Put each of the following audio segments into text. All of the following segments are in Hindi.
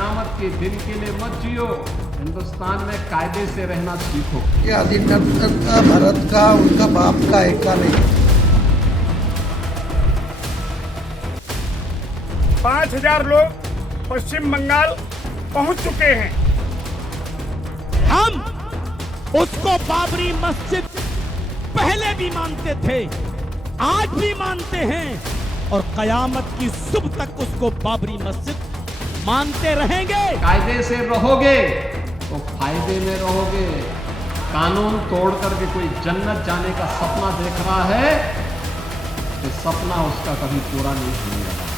कयामत के दिन के लिए मत जियो, हिंदुस्तान में कायदे से रहना सीखो। ये अधिनायकता भारत का उनका बाप का एका नहीं। 5000 लोग पश्चिम बंगाल पहुंच चुके हैं। हम उसको बाबरी मस्जिद पहले भी मानते थे, आज भी मानते हैं और कयामत की सुबह तक उसको बाबरी मस्जिद मानते रहेंगे। कायदे से रहोगे तो फायदे में रहोगे। कानून तोड़ करके कोई जन्नत जाने का सपना देख रहा है तो सपना उसका कभी पूरा नहीं होने वाला।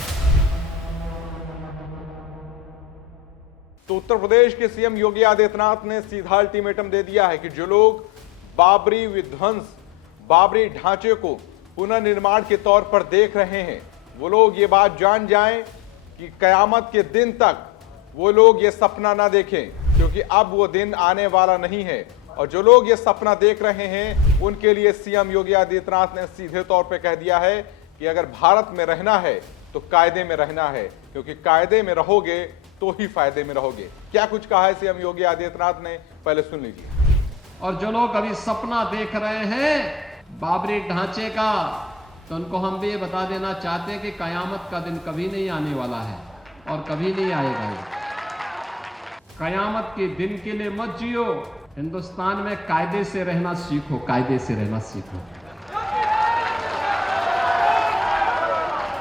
तो उत्तर प्रदेश के सीएम योगी आदित्यनाथ ने सीधा अल्टीमेटम दे दिया है कि जो लोग बाबरी विध्वंस, बाबरी ढांचे को पुनर्निर्माण के तौर पर देख रहे हैं, वो लोग ये बात जान जाएं कि कयामत के दिन तक वो लोग ये सपना ना देखें, क्योंकि अब वो दिन आने वाला नहीं है। और जो लोग ये सपना देख रहे हैं उनके लिए सीएम योगी आदित्यनाथ ने सीधे तौर पर कह दिया है कि अगर भारत में रहना है तो कायदे में रहना है, क्योंकि कायदे में रहोगे तो ही फायदे में रहोगे। क्या कुछ कहा है सीएम योगी आदित्यनाथ ने, पहले सुन लीजिए। और जो लोग अभी सपना देख रहे हैं बाबरी ढांचे का, तो उनको हम भी ये बता देना चाहते हैं कि कयामत का दिन कभी नहीं आने वाला है और कभी नहीं आएगा। कयामत के दिन के लिए मत जियो, हिंदुस्तान में कायदे से रहना सीखो, कायदे से रहना सीखो।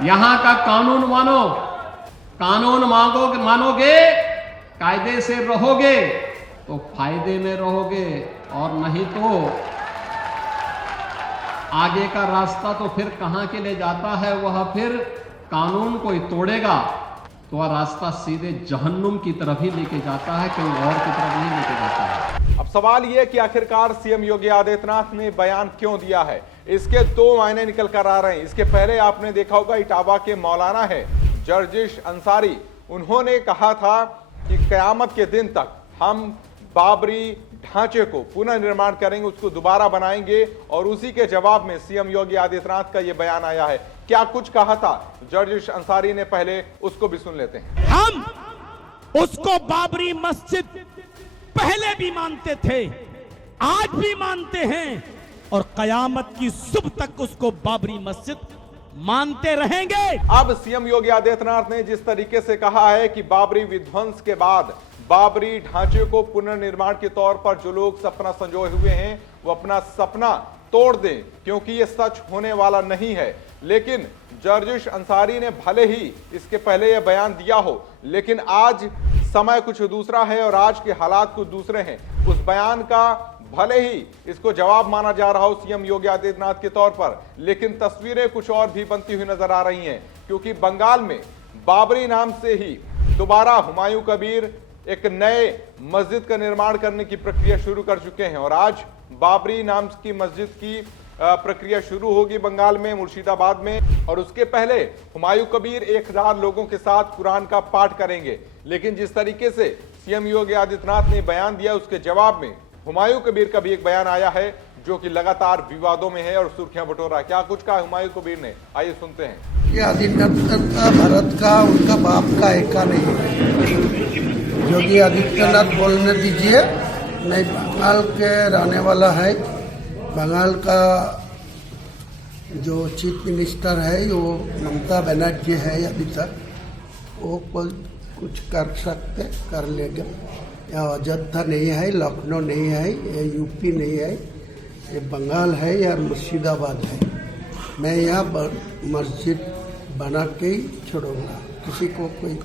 यहां का कानून मानो, कानून मानोगे, कायदे से रहोगे तो फायदे में रहोगे, और नहीं तो आगे का रास्ता तो फिर कहां के लिए जाता है, वह फिर कानून कोई तोड़ेगा तो वह रास्ता सीधे जहन्नुम की तरफ ही लेके जाता है, कहीं और की तरफ नहीं लेके जाता है। अब सवाल यह कि आखिरकार सीएम योगी आदित्यनाथ ने बयान क्यों दिया है, इसके दो मायने निकल कर आ रहे हैं। इसके पहले आपने देखा होगा इटावा के मौलाना है जर्जिश अंसारी, उन्होंने कहा था कि कयामत के दिन तक हम बाबरी ढांचे को पुनर्निर्माण करेंगे, उसको दोबारा बनाएंगे, और उसी के जवाब में सीएम योगी आदित्यनाथ का यह बयान आया है। क्या कुछ कहा था जर्जिश अंसारी ने, पहले उसको भी सुन लेते हैं। हम उसको बाबरी मस्जिद पहले भी मानते थे, आज भी मानते हैं और कयामत की सुबह तक उसको बाबरी मस्जिद मानते रहेंगे। अब सीएम योगी आदित्यनाथ ने जिस तरीके से कहा है कि बाबरी विध्वंस के बाद बाबरी ढांचे को पुनर्निर्माण के तौर पर जो लोग सपना संजोए हुए हैं वो अपना सपना तोड़ दें, क्योंकि ये सच होने वाला नहीं है। लेकिन जर्जिश अंसारी ने भले ही इसके पहले यह बयान दिया हो, लेकिन आज समय कुछ दूसरा है और आज के हालात कुछ दूसरे हैं। उस बयान का भले ही इसको जवाब माना जा रहा हो सीएम योगी आदित्यनाथ के तौर पर, लेकिन तस्वीरें कुछ और भी बनती हुई नजर आ रही हैं, क्योंकि बंगाल में बाबरी नाम से ही दोबारा हुमायूं कबीर एक नए मस्जिद का निर्माण करने की प्रक्रिया शुरू कर चुके हैं, और आज बाबरी नाम की मस्जिद की प्रक्रिया शुरू होगी बंगाल में, मुर्शिदाबाद में। और उसके पहले हुमायूं कबीर 1000 लोगों के साथ कुरान का पाठ करेंगे। लेकिन जिस तरीके से सीएम योगी आदित्यनाथ ने बयान दिया, उसके जवाब में हुमायूं कबीर का भी एक बयान आया है जो कि लगातार विवादों में है और सुर्खियां बटोर रहा है। क्या कुछ कहा हुमायूं कबीर ने, आइए सुनते हैं। ये अधिनायकता भारत का उनका बाप का एका नहीं है। योगी आदित्यनाथ बोलने दीजिए, नहीं बंगाल के रहने वाला है। बंगाल का जो चीफ मिनिस्टर है वो ममता बनर्जी है, अभी तक वो कुछ कर सकते कर लेंगे। यह अयोध्या नहीं है, लखनऊ नहीं है, ये यूपी नहीं है, ये बंगाल है या मुर्शिदाबाद है। मैं यहाँ मस्जिद बना के ही छोड़ूंगा, किसी को कोई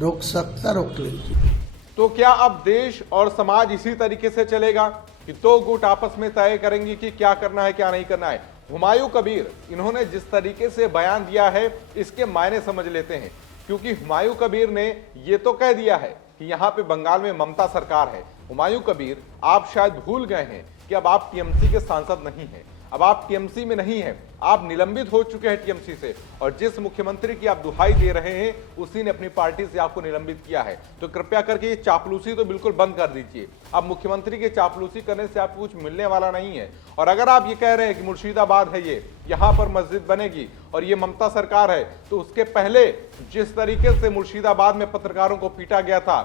रोक सकता रोक लीजिए। तो क्या अब देश और समाज इसी तरीके से चलेगा कि दो गुट आपस में तय करेंगे कि क्या करना है क्या नहीं करना है? हुमायूं कबीर इन्होंने जिस तरीके से बयान दिया है इसके मायने समझ लेते हैं, क्योंकि हुमायूं कबीर ने ये तो कह दिया है कि यहाँ पे बंगाल में ममता सरकार है। हुमायूं कबीर, आप शायद भूल गए हैं कि अब आप टीएमसी के सांसद नहीं हैं, अब आप टीएमसी में नहीं हैं, आप निलंबित हो चुके हैं टीएमसी से, और जिस मुख्यमंत्री की आप दुहाई दे रहे हैं उसी ने अपनी पार्टी से आपको निलंबित किया है। तो कृपया करके ये चापलूसी तो बिल्कुल बंद कर दीजिए। अब मुख्यमंत्री के चापलूसी करने से आपको कुछ मिलने वाला नहीं है। और अगर आप ये कह रहे हैं कि मुर्शिदाबाद है ये, यहाँ पर मस्जिद बनेगी और ये ममता सरकार है, तो उसके पहले जिस तरीके से मुर्शिदाबाद में पत्रकारों को पीटा गया था,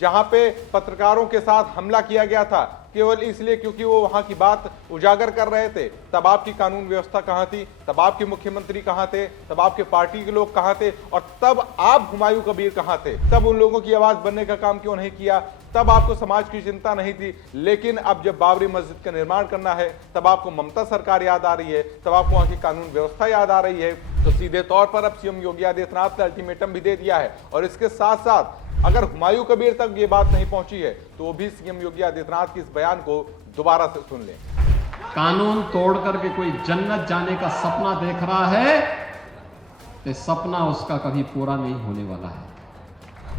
जहां पे पत्रकारों के साथ हमला किया गया था केवल इसलिए क्योंकि वो वहां की बात उजागर कर रहे थे, तब आपकी कानून व्यवस्था कहां थी, तब आपके मुख्यमंत्री कहां थे, तब आपके पार्टी के लोग कहां थे, और तब आप हुमायूं कबीर कहां थे? तब उन लोगों की आवाज बनने का काम क्यों नहीं किया? तब आपको समाज की चिंता नहीं थी। लेकिन अब जब बाबरी मस्जिद का निर्माण करना है तब आपको ममता सरकार याद आ रही है, तब आपको वहां की कानून व्यवस्था याद आ रही है। तो सीधे तौर पर अब सीएम योगी आदित्यनाथ ने अल्टीमेटम भी दे दिया है, और इसके साथ साथ अगर हुमायूं कबीर तक ये बात नहीं पहुंची है तो वो भी सीएम योगी आदित्यनाथ के इस बयान को दोबारा से सुन लें। कानून तोड़ करके कोई जन्नत जाने का सपना देख रहा है तो सपना उसका कभी पूरा नहीं होने वाला है।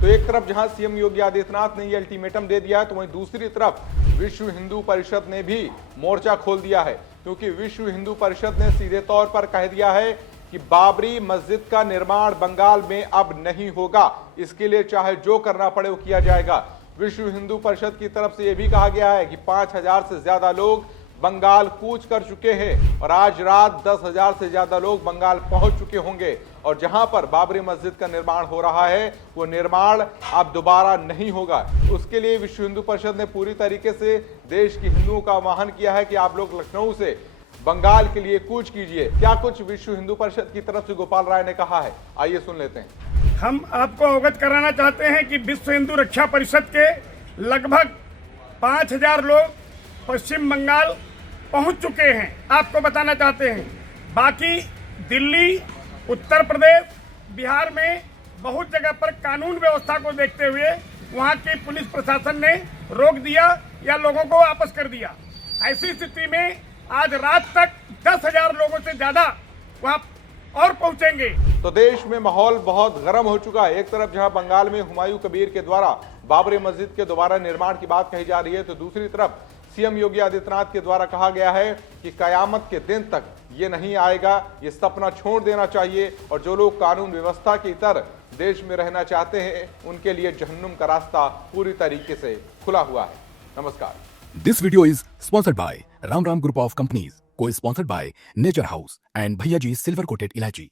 तो एक तरफ जहां सीएम योगी आदित्यनाथ ने ये अल्टीमेटम दे दिया है, तो वहीं दूसरी तरफ विश्व हिंदू परिषद ने भी मोर्चा खोल दिया है, क्योंकि विश्व हिंदू परिषद ने सीधे तौर पर कह दिया है कि बाबरी मस्जिद का निर्माण बंगाल में अब नहीं होगा, इसके लिए चाहे जो करना पड़े वो किया जाएगा। विश्व हिंदू परिषद की तरफ से यह भी कहा गया है कि 5000 से ज्यादा लोग बंगाल कूच कर चुके हैं और आज रात 10,000 से ज्यादा लोग बंगाल पहुंच चुके होंगे, और जहां पर बाबरी मस्जिद का निर्माण हो रहा है वो निर्माण अब दोबारा नहीं होगा। उसके लिए विश्व हिंदू परिषद ने पूरी तरीके से देश के हिंदुओं का आह्वान किया है कि आप लोग लखनऊ से बंगाल के लिए कूच कीजिए। क्या कुछ विश्व हिंदू परिषद की तरफ से गोपाल राय ने कहा है, आइए सुन लेते हैं। हम आपको अवगत कराना चाहते हैं कि विश्व हिंदू रक्षा परिषद के लगभग 5000 लोग पश्चिम बंगाल पहुंच चुके हैं, आपको बताना चाहते हैं। बाकी दिल्ली, उत्तर प्रदेश, बिहार में बहुत जगह पर कानून व्यवस्था को देखते हुए वहां की पुलिस प्रशासन ने रोक दिया या लोगों को वापस कर दिया। ऐसी स्थिति में आज रात तक 10,000 लोगों से ज्यादा वहां और पहुंचेंगे। तो देश में माहौल बहुत गर्म हो चुका है। एक तरफ जहां बंगाल में हुमायूं कबीर के द्वारा बाबरी मस्जिद के दोबारा निर्माण की बात कही जा रही है, तो दूसरी तरफ सीएम योगी आदित्यनाथ के द्वारा कहा गया है कि कयामत के दिन तक ये नहीं आएगा, ये सपना छोड़ देना चाहिए, और जो लोग कानून व्यवस्था की तरह देश में रहना चाहते हैं उनके लिए जहन्नुम का रास्ता पूरी तरीके से खुला हुआ है। नमस्कार। This video is sponsored by Ram Group of Companies, co-sponsored by Nature House and Bhaiya Ji Silver Coated Ilachi.